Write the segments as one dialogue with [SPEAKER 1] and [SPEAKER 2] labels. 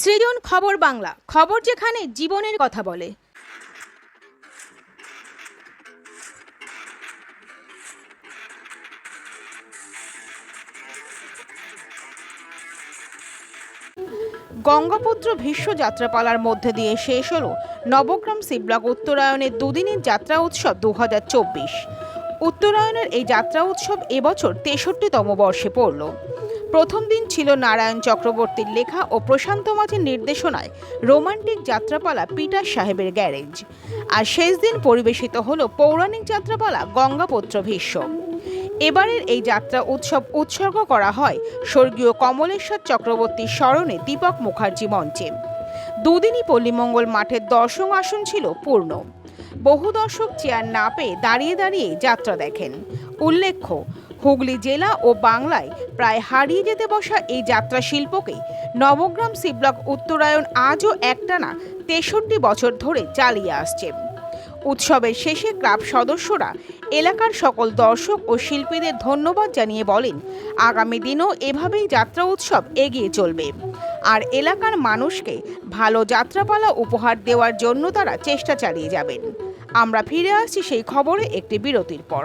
[SPEAKER 1] সৃজন খবর বাংলা, খবর যেখানে জীবনের কথা বলে। গঙ্গাপুত্র ভীষ্ম যাত্রাপালার মধ্যে দিয়ে শেষ হল নবগ্রাম শিবলক উত্তরায়ণের দুদিনের যাত্রা উৎসব দু উত্তরায়ণের এই যাত্রা উৎসব এবছর তেষট্টিতম বর্ষে পড়ল। প্রথম দিন ছিল নারায়ণ চক্রবর্তীর লেখা ও প্রশান্ত মাঝের নির্দেশনায় রোমান্টিক যাত্রাপালা পিটার সাহেবের গ্যারেজ। আর শেষ দিন পরিবেশিত হল পৌরাণিক যাত্রাপালা গঙ্গাপুত্র ভীষ্ম। এবারের এই যাত্রা উৎসব উৎসর্গ করা হয় স্বর্গীয় কমলেশ্বর চক্রবর্তীর স্মরণে দীপক মুখার্জি মঞ্চে। দুদিনই পল্লীমঙ্গল মাঠের দর্শক আসন ছিল পূর্ণ। বহু দর্শক চেয়ার না পেয়ে দাঁড়িয়ে দাঁড়িয়ে যাত্রা দেখেন। উল্লেখ্য হুগলি জেলা ও বাংলায় প্রায় হারিয়ে যেতে বসা এই যাত্রা শিল্পকে নবগ্রাম শিবলক উত্তরায়ণ আজও একটানা তেষট্টি বছর ধরে চালিয়ে আসছে। উৎসবের শেষে ক্লাব সদস্যরা এলাকার সকল দর্শক ও শিল্পীদের ধন্যবাদ জানিয়ে বলেন, আগামী দিনও এভাবেই যাত্রা উৎসব এগিয়ে চলবে। আর এলাকার মানুষকে ভালো যাত্রাপালা উপহার দেওয়ার জন্য তারা চেষ্টা চালিয়ে যাবেন। আমরা ফিরে আসছি সেই খবরে একটি বিরতির পর।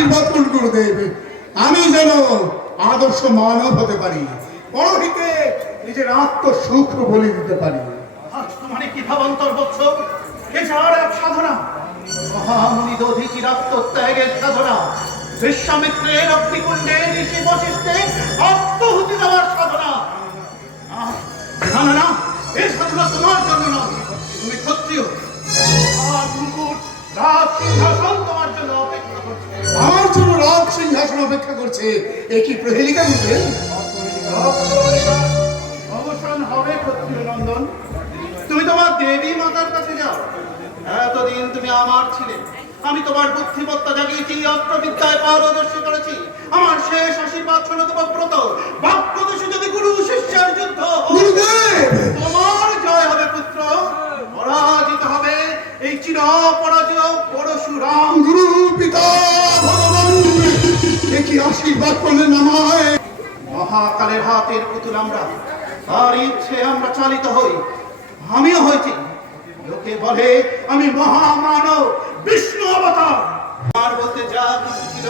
[SPEAKER 2] আশীর্বাদ গুরুদেব আমি যেন আদর্শ মানব হতে পারি, পরহিতে নিজের আত্মসুখ বলি দিতে পারি।
[SPEAKER 3] তোমার কি ভাবান্তর বৎস? এ যার এক সাধনা? আত্মত্যাগের সাধনা? বিশ্বামিত্রের অগ্নিকুণ্ডে ঋষি বশিষ্ঠে আত্মহুতি দেওয়ার সাধনা। না না এই সাধনা তোমার জন্য নয়, তুমি ক্ষত্রিয়। আর রাজ সিংহাসন তোমার জন্য অপেক্ষা করছে।
[SPEAKER 2] আমার জন্য রাজ সিংহাসন অপেক্ষা করছে। এ কি প্রহেলিকা গুরুদেব
[SPEAKER 3] অবসান হবে ক্ষত্রিয় নন্দন। তুমি তোমার দেবী মাতার কাছে যাও। এতদিন তুমি আমার ছিলে। আমি তোমার বুদ্ধিমত্তা জাগিয়েছি অস্ত্রবিদ্যায় পারদর্শী করেছি। আমার শেষ আশীর্বাদ শোনো তোমার ব্রত। বাক্যদোষে যদি গুরু শিষ্যের যুদ্ধ তোমার জয় হবে পুত্র। পরাজিত হবে এই চির পরাজয় পরশুরাম
[SPEAKER 2] গুরু পিতা ভগবান কি আশীর্বাদ করলেন আমায়।
[SPEAKER 3] মহাকালের হাতের পুতুল আমরা তার ইচ্ছে আমরা চালিত হই আমিও হয়েছি। লোকে বলে আমি মহামানব বিষ্ণু অবতার। আর বলতে যা কিছু ছিল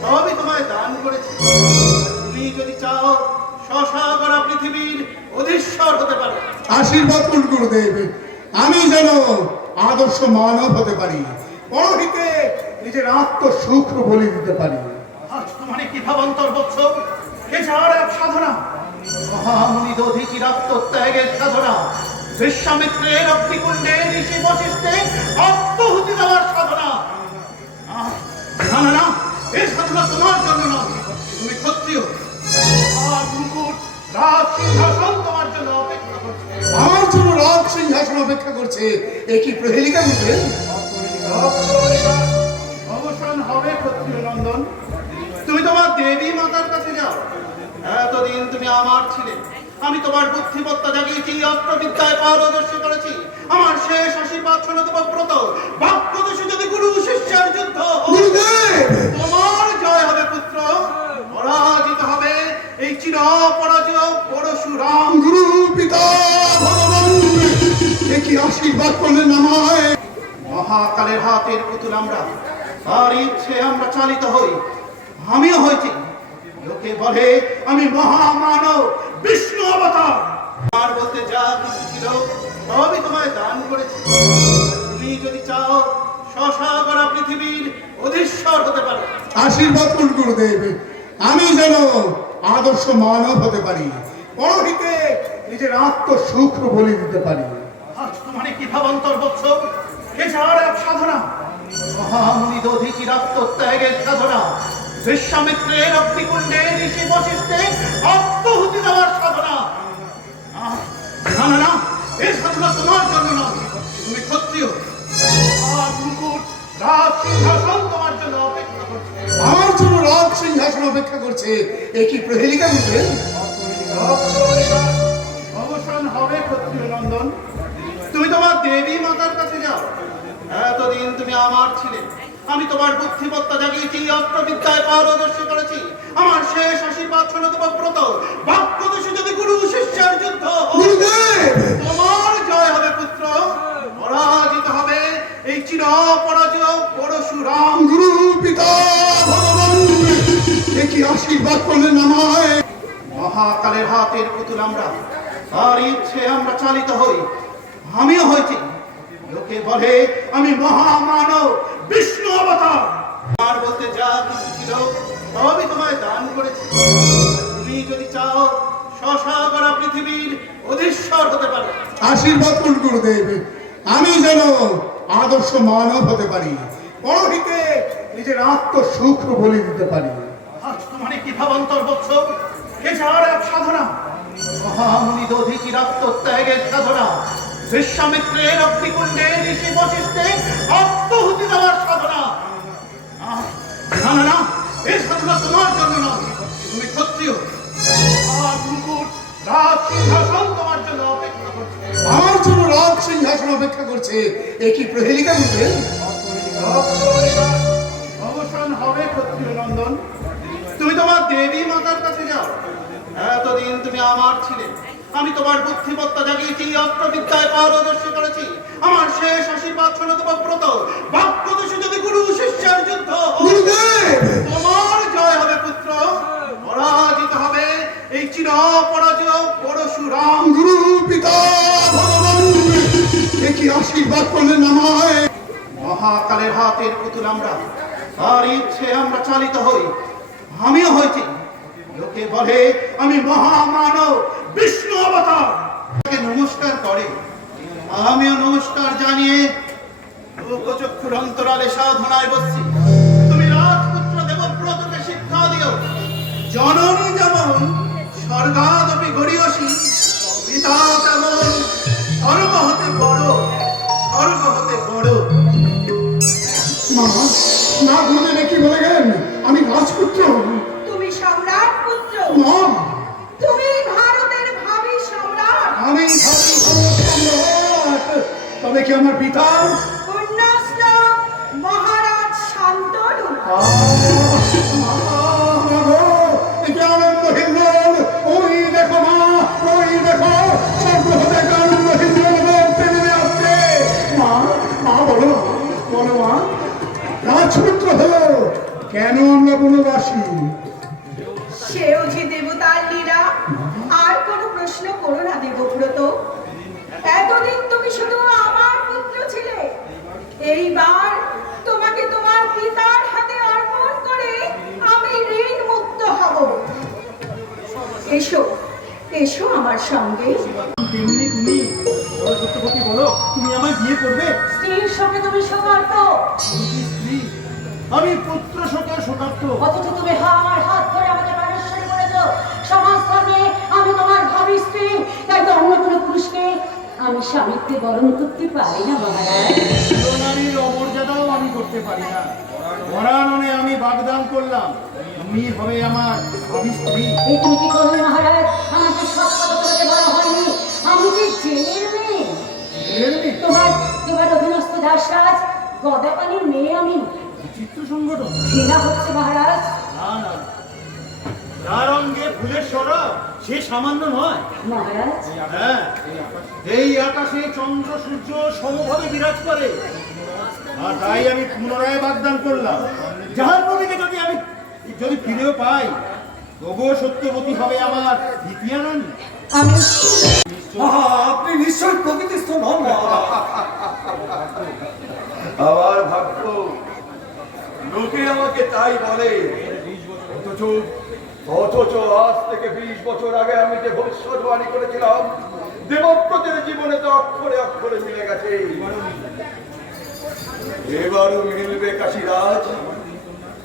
[SPEAKER 3] সবই তোমায় দান করেছি। তুমি যদি চাও শশা করা পৃথিবীর অধীশ্বর হতে পারো।
[SPEAKER 2] আশীর্বাদ করুন গুরুদেব আমি যেন আদর্শ মানব হতে পারি। পরহিতে নিজের আত্মসুখ বলি দিতে পারি।
[SPEAKER 3] কি এ যার এক সাধনা? মহামুনি দধিচির আত্মত্যাগের সাধনা। বিশ্বামিত্রের অগ্নিকুণ্ডে ঋষি বশিষ্ঠে আত্মহুতি দেওয়ার সাধনা। না না না সাধনা তোমার জন্য নয়। তুমি ক্ষত্রিয়। রাজ, সিংহাসন তোমার জন্য অপেক্ষা
[SPEAKER 2] আমার সিংহাসন অপেক্ষা করছে। এ কি প্রহেলিকা গুরুদেব
[SPEAKER 3] অবসান হবে ক্ষত্রিয় নন্দন। তুমি তোমার দেবী মাতার কাছে যাও। এতদিন তুমি আমার ছিলে। আমি তোমার বুদ্ধিমত্তা জাগিয়েছি অস্ত্রবিদ্যায় পারদর্শী করেছি। আমার শেষ আশীর্বাদ শোনো তোমার ব্রত বাক্যদোষে যদি গুরু শিষ্যের যুদ্ধ তোমার জয় হবে পুত্র। পরাজিত হবে এই চির পরাজয় পরশুরাম। মহাকালের হাতের পুতুল আমরা আর ইচ্ছে আমরা চালিত হই। আমিও হয়েছি লোকে বলে আমি মহামানব বিষ্ণু অবতার। আর বলতে যা কিছু ছিল সবই তোমায় দান করেছি। তুমি যদি চাও শশাগরা পৃথিবীর অধীশ্বর হতে পারো।
[SPEAKER 2] আশীর্বাদ করুন গুরুদেব? আমি যেন আদর্শ মানব হতে পারি। পরহিতে নিজের আত্মসুখ বলি দিতে পারি।
[SPEAKER 3] আজ কি ভাবান্তর বৎস এ যার এক সাধনা? মহামুনি দধিচির আত্মত্যাগের সাধনা। বিশ্বামিত্রের অগ্নিকুণ্ডে ঋষি বশিষ্ঠে আত্মহুতি দেওয়ার সাধনা। না না না এই সাধনা তোমার জন্য নয় তুমি ক্ষত্রিয়। আর মুকুট রাজ সিংহাসন তোমার জন্য অপেক্ষা করছে।
[SPEAKER 2] আমার জন্য রাজ সিংহাসন অপেক্ষা করছে। একই প্রহেলিকা গুরুদেব
[SPEAKER 3] অবসান হবে ক্ষত্রিয় নন্দন। দেবী মাতার কাছে যাও। এতদিন তুমি আমার ছিলে। আমি তোমার বুদ্ধিমত্তা জাগিয়েছি অস্ত্রবিদ্যায় পারদর্শী করেছি। আমার শেষ আশীর্বাদ ছিল তোমার ব্রত। বাক্য দোষে যদি গুরু শিষ্যের যুদ্ধ তোমার জয় হবে পুত্র। পরাজিত হবে এই চির পরাজয় পরশুরাম।
[SPEAKER 2] গুরু পিতা ভগবান একই আশীর্বাদ করলেন আমায়।
[SPEAKER 3] মহাকালের হাতের পুতুল আমরা। আর ইচ্ছে আমরা চালিত হই। আমিও হয়েছি। লোকে বলে আমি মহামানব বিষ্ণু অবতার। আর বলতে যা কিছু ছিল সবই তোমায় দান করেছি। তুমি যদি চাও শশাগরা পৃথিবীর অধীশ্বর হতে পারো।
[SPEAKER 2] আশীর্বাদ করুন গুরুদেব। আমি যেন আদর্শ মানব হতে পারি পরহিতে নিজের আত্মসুখ বলি দিতে পারি।
[SPEAKER 3] তোমার কি ভাবান্তর বৎস এ যার এক সাধনা? মহামুনি দধিচির আত্মত্যাগের সাধনা। বিশ্বামিত্রের অগ্নিকুণ্ডে ঋষি বশিষ্ঠে আত্মহুতি দেওয়ার সাধনা। না না না এই সাধনা তোমার জন্য নয় তুমি ক্ষত্রিয়। আর মুকুট রাজ সিংহাসন তোমার জন্য অপেক্ষা করছে।
[SPEAKER 2] আমার জন্য রাজ সিংহাসন অপেক্ষা করছে। প্রহেলিকা
[SPEAKER 3] অবসান হবে ক্ষত্রিয় নন্দন। তুমি তোমার দেবী মাতার কাছে যাও। এতদিন তুমি আমার ছিলে। আমি তোমার বুদ্ধিমত্তা জাগিয়েছি অস্ত্রবিদ্যায় পারদর্শী করেছি। আমার শেষ আশীর্বাদ ছিল তোমার ব্রত। বাক্য দোষে যদি গুরু শিষ্যের যুদ্ধ তোমার জয় হবে পুত্র। পরাজিত হবে এই চির পরাজয় পরশুরাম
[SPEAKER 2] গুরু পিতা ভগবান একই আশীর্বাদ করলেন আমায়।
[SPEAKER 3] মহাকালের হাতের পুতুল আমরা আর ইচ্ছে আমরা চালিত হই। আমিও হয়েছি লোকে বলে আমি মহামানব বিষ্ণু অবতার নমস্কার করে আমিও নমস্কার জানিয়ে লোকচক্ষুর অন্তরালে সাধনায় বসছি তুমি রাজপুত্র দেবব্রতকে শিক্ষা দিও জননী যেমন স্বর্গাদপি গড়িয়সী পিতা তেমন স্বর্গ হতে বড় স্বর্গ হতে বড়
[SPEAKER 2] মা না গুরুদেব কি বলে গেলেন আমি রাজপুত্র
[SPEAKER 4] সম্রাট পুত্র
[SPEAKER 2] মা
[SPEAKER 4] তুমি ভারতের ভাবি সম্রাট।
[SPEAKER 2] আমি ভাবি সম্রাট। তবে কি আমার পিতা?
[SPEAKER 4] পুণ্যস্ত মহারাজ শান্তনু।
[SPEAKER 2] ওই দেখো মা ওই দেখো। স্বর্গ আনন্দ হিন্দল বলতে নেমে আসছে। মা মা বলো বলো মা। রাজপুত্র হলো। কেন আমরা বনবাসী?
[SPEAKER 4] এসো আমার সঙ্গে।
[SPEAKER 3] তেমনি তুমি বড় সত্যপতি বলো তুমি আমায় বিয়ে করবে?
[SPEAKER 4] স্ত্রীর সঙ্গে তুমি
[SPEAKER 3] স্ত্রী? আমি পুত্র
[SPEAKER 4] অথচ তুমি আমার হাত ধরে আমাকে সমাজ ধর্মে আমি তোমার ভাবি স্ত্রী তাই তো অন্য কোনো পুরুষকে আমি স্বামীত্বে বরণ করতে পারি না মহারাজ।
[SPEAKER 3] নারীর অমর্যাদাও আমি করতে পারি না। বরাননে আমি বাগদান করলাম। তুমি হবে আমার স্ত্রী
[SPEAKER 4] এই তুমি কি করলে মহারাজ? আমাকে সব কথা তোমাকে বলা হয়নি। আমি যে জেলের মেয়ে? তোমার তোমার অধীনস্থ দাসরাজ গদাপানির মেয়ে আমি।
[SPEAKER 3] চিত্র সংগঠন।
[SPEAKER 4] ঘৃণা হচ্ছে মহারাজ।
[SPEAKER 3] না না।
[SPEAKER 5] যার অঙ্গে ফুলের সরা সে সামান্য নয়।
[SPEAKER 6] মহারাজ?
[SPEAKER 5] হ্যাঁ এই আকাশে চন্দ্র সূর্য সমভাবে বিরাজ করে। তাই আমি পুনরায় বাগদান করলাম। যাহার নদীকে যদি আমি যদি ফিরেও পাই তবুও সত্যবতী হবে আমার দ্বিতীয় রানী
[SPEAKER 6] আমি
[SPEAKER 7] আপনি নিশ্চয় প্রকৃতিস্থ নন। আমার ভাগ্য লোকে আমাকে তাই বলে। অথচ অথচ আজ থেকে বিশ বছর আগে আমি যে ভবিষ্যৎবাণী করেছিলাম দেবব্রতের জীবনে তো অক্ষরে অক্ষরে মিলে গেছে। এবারও মিলবে কাশিরাজ।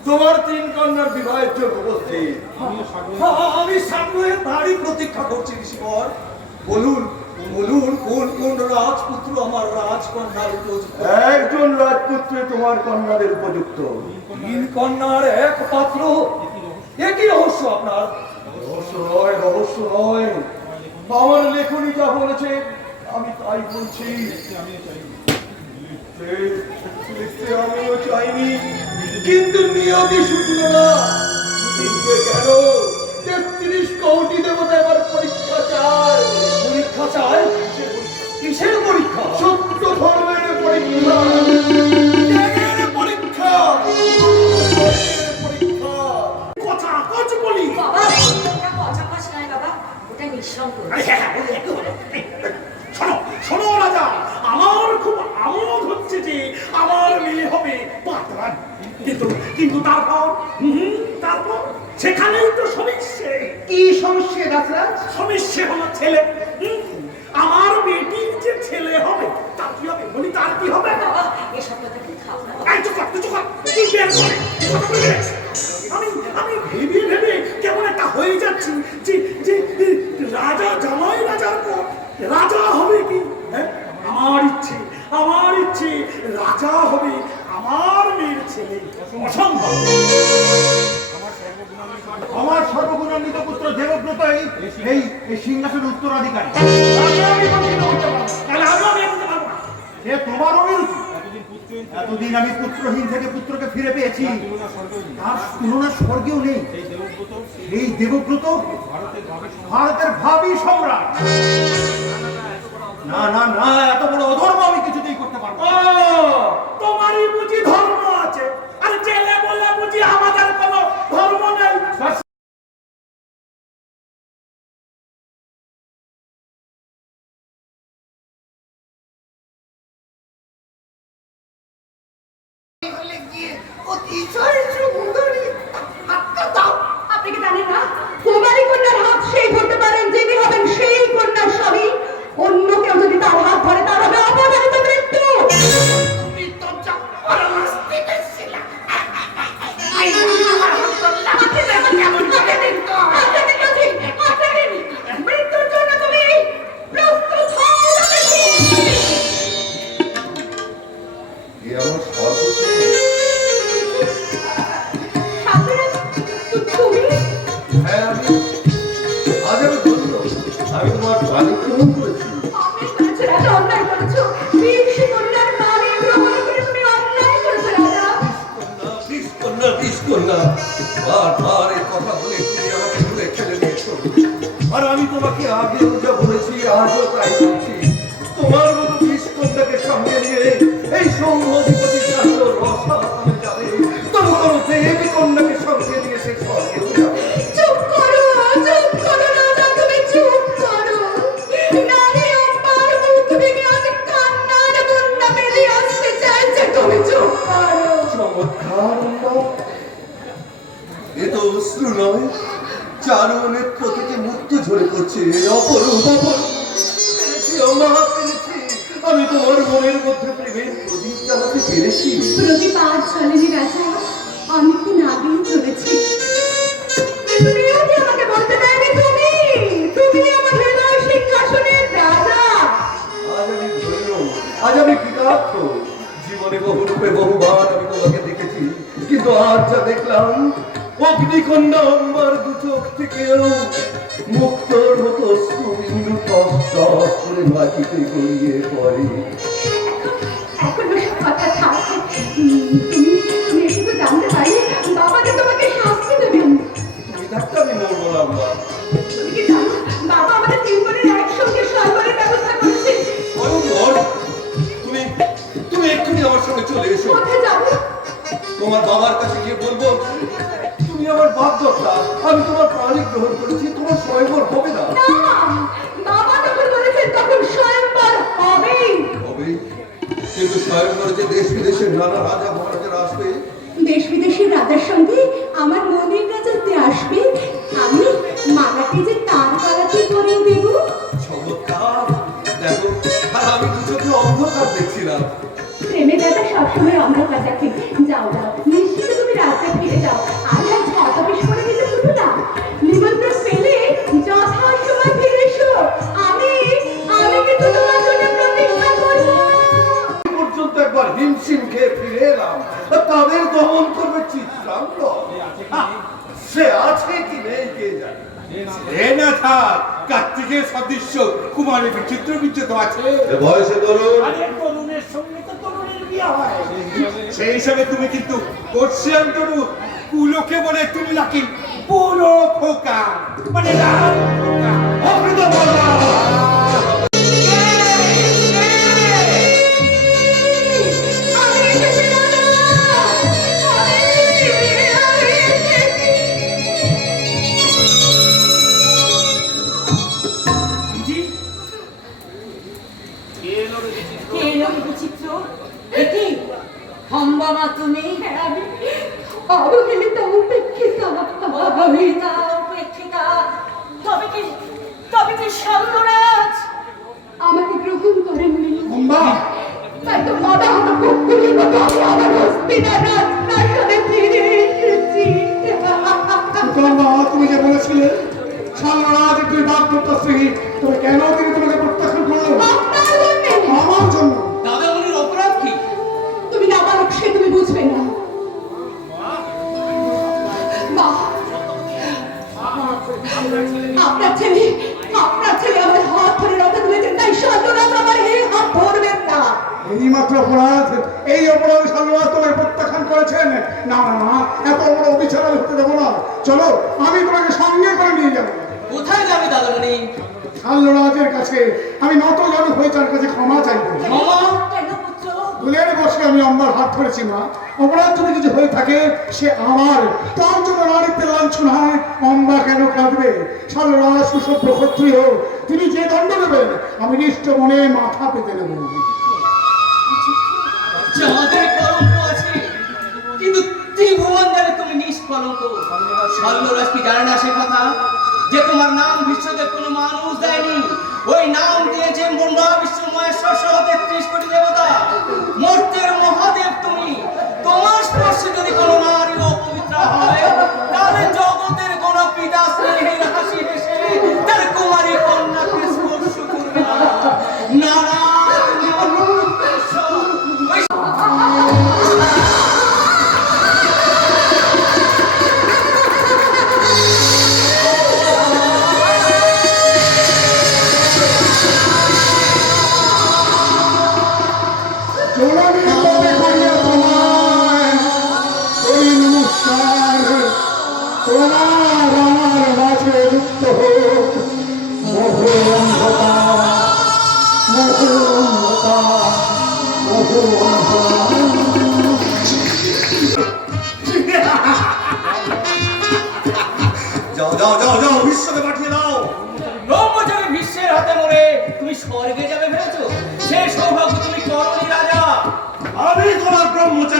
[SPEAKER 7] তোমার তিন কন্যার বিবাহের জন্য উপস্থিত। আমি সামনের বাড়ি প্রতীক্ষা করছি ঋষিবর। বলুন বলুন কোন কোন রাজপুত্র আমার রাজকন্যার উপযুক্ত? একজন রাজপুত্র তোমার কন্যাদের উপযুক্ত। তিন কন্যার এক পাত্র একই রহস্য আপনার? রহস্য নয় রহস্য নয় আমার লেখনী যা বলেছে আমি তাই বলছি। লিখতে আমিও চাইনি কিন্তু নিয়তি শুনল না। কেন? তেত্রিশ কোটি দেবতা এবার পরীক্ষা চায়। পরীক্ষা চায়? কিসের পরীক্ষা? সত্য ধর্মের পরীক্ষা।
[SPEAKER 5] আমার সর্বগুণান্বিত পুত্র দেবব্রত এই সিংহাসনের উত্তরাধিকারী। তাহলে তোমার এতদিন আমি পুত্রহীন থেকে পুত্রকে ফিরে পেয়েছি। তার তুলনা স্বর্গেও নেই। এই দেবব্রত ভারতের ভাবি সম্রাট। না না না, এত বড় অধর্ম আমি কিছুতেই করতে পারব তোমারই বুঝি ধর্ম। আছে। আর জেলে বলে বুঝি আমাদের কোনো ধর্ম নেই।
[SPEAKER 4] আপনি কি জানেন না? কুমারী কন্যার হাত সেই ধরতে পারেন যিনি হবেন সেই কন্যার স্বামী। অন্য
[SPEAKER 7] এ তো অশ্রু নয়। চারু নেত্র থেকে মুক্ত ঝরে পড়ছে অপরূপ আমি তোমার মনের মধ্যে প্রেমের প্রদীপ জ্বালাতে পেরেছি।
[SPEAKER 4] প্রদীপ আজ চলেনি রাজা চলেছি? তুমিও কি হৃদয় সিংহাসনের রাজা।
[SPEAKER 7] আজ আমি আমি কৃতার্থ। জীবনে বহু রূপে বহুবার আমি তোমাকে দেখেছি কিন্তু আজ যা দেখলাম অগ্নিকন্যা আমার দু চোখ থেকেও মুক্তর মতো সুবিন্দু টস করে মাটিতে গড়িয়ে পড়ে।
[SPEAKER 4] কথা থাক প্রেমে দাদা সবসময় অন্ধকার দেখে। যাও যাও নিশ্চিত তুমি রাস্তায় ফিরে যাও। আর আর ছটাপিস করে দিতে শুধু না নিমন্ত্রণ পেলে যথা ফিরে এসো। আমি আমি কিন্তু তোমার জন্য প্রতীক্ষা করব।
[SPEAKER 2] পর্যন্ত একবার হিমশিম খেয়ে ফিরে এলাম। তাদের দমন করবে চিত্রাঙ্গ। সে আছে কি নেই কে জানে?
[SPEAKER 8] এ না থাক কার্তিকের সদৃশ্য কুমারী বিচিত্র বিচিত্র আছে।
[SPEAKER 2] বয়সে তরুণ
[SPEAKER 8] আরে তরুণের সঙ্গে তো সেই হিসাবে তুমি কিন্তু পশ্চিম তরু কুলোকে বলে তুমি নাকি পুরো খোকা। মানে অমৃত বলবা
[SPEAKER 6] তবে
[SPEAKER 2] কেন তিনি
[SPEAKER 4] সে আমার।
[SPEAKER 2] তার জন্য নারীতে লাঞ্ছনায় অম্বা কেন কাঁদবে? সালরা সুসভ্য ক্ষত্রিয়, তিনি যে দণ্ড দেবেন, আমি নিষ্ঠ মনে মাথা পেতে নেব।
[SPEAKER 9] আছে, কিন্তু তুমি কি না যে তোমার নাম কোনো মানুষ দেয়নি। ওই নাম দিয়েছে ব্রহ্মা বিশ্ব মহেশ্বর সহ তেত্রিশ কোটি দেবতা। মহাদেব তুমি তোমার স্পর্শে যদি কোনো নারী অপবিত্র হয় তাহলে জগতের কোন পিতা স্নেহের হাসি হেসে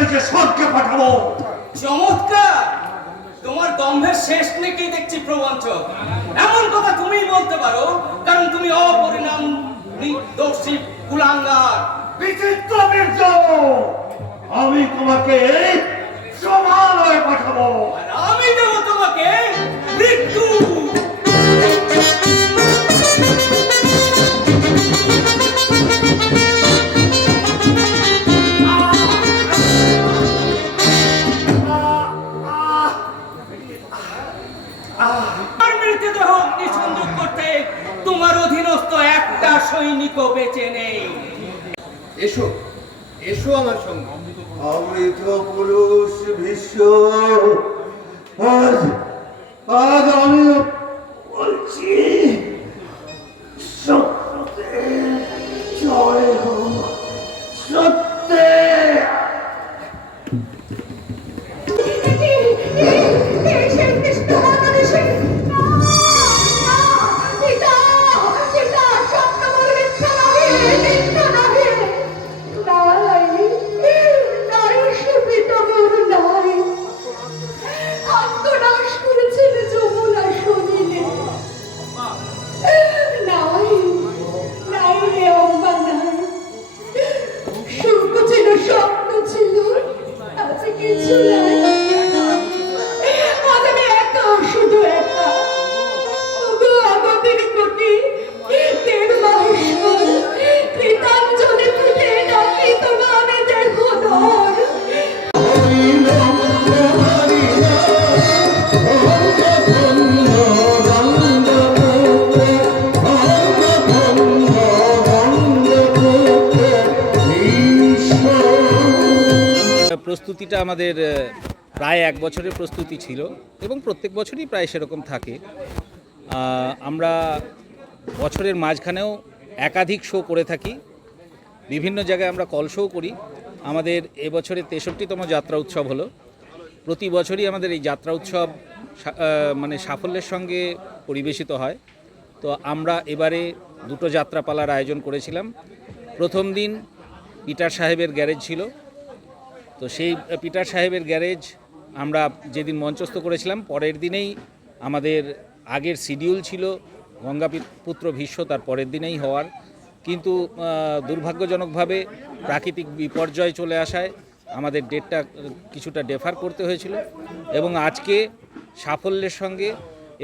[SPEAKER 8] ব্রহ্মচারীকে স্বর্গে পাঠাবো।
[SPEAKER 9] চমৎকার! তোমার দম্ভের শেষ নেই দেখছি প্রবঞ্চক। এমন কথা তুমিই বলতে পারো কারণ তুমি অপরিণাম নির্দোষী কুলাঙ্গার।
[SPEAKER 8] বিচিত্র বীর্য! আমি তোমাকে সমালয়ে পাঠাবো।
[SPEAKER 9] আর আমি দেব তোমাকে মৃত্যু! একটা সৈনিক বেঁচে নেই।
[SPEAKER 2] এসো এসো আমার সঙ্গে। অমৃত পুরুষ বিশ্ব আজ আজ আমি
[SPEAKER 10] আমাদের প্রায় এক বছরের প্রস্তুতি ছিল এবং প্রত্যেক বছরই প্রায় সেরকম থাকে। আমরা বছরের মাঝখানেও একাধিক শো করে থাকি। বিভিন্ন জায়গায় আমরা কল শো করি। আমাদের এবছরে তেষট্টিতম যাত্রা উৎসব হলো। প্রতি বছরই আমাদের এই যাত্রা উৎসব মানে সাফল্যের সঙ্গে পরিবেশিত হয়। তো আমরা এবারে দুটো যাত্রাপালার আয়োজন করেছিলাম। প্রথম দিন পিটার সাহেবের গ্যারেজ ছিল। তো সেই পিটার সাহেবের গ্যারেজ আমরা যেদিন মঞ্চস্থ করেছিলাম, পরের দিনেই আমাদের আগের শিডিউল ছিল গঙ্গাপুত্র ভীষ্ম তার পরের দিনেই হওয়ার। কিন্তু দুর্ভাগ্যজনকভাবে প্রাকৃতিক বিপর্যয় চলে আসায় আমাদের ডেটটা কিছুটা ডেফার করতে হয়েছিল এবং আজকে সাফল্যের সঙ্গে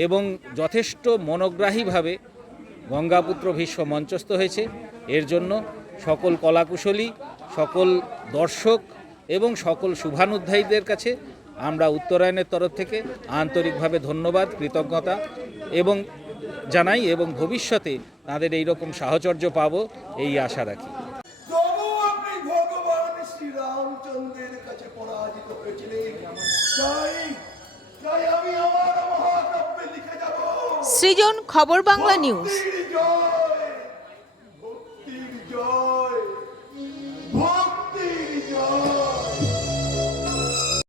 [SPEAKER 10] এবং যথেষ্ট মনোগ্রাহীভাবে গঙ্গাপুত্র ভীষ্ম মঞ্চস্থ হয়েছে। এর জন্য সকল কলাকুশলী, সকল দর্শক এবং সকল শুভানুধ্যায়ীদের কাছে আমরা উত্তরায়ণের তরফ থেকে আন্তরিকভাবে ধন্যবাদ কৃতজ্ঞতা এবং জানাই এবং ভবিষ্যতে তাদের এই রকম সাহচর্য পাবো এই আশা রাখি।
[SPEAKER 2] তবু আপনি ভগবান শ্রীরামচন্দ্রের কাছে পরাজিত হয়েছিলেন। তাই তাই আমি আমার মহাকাব্যে লিখে যাব।
[SPEAKER 1] সৃজন খবর বাংলা নিউজ।
[SPEAKER 2] ভক্তির জয়।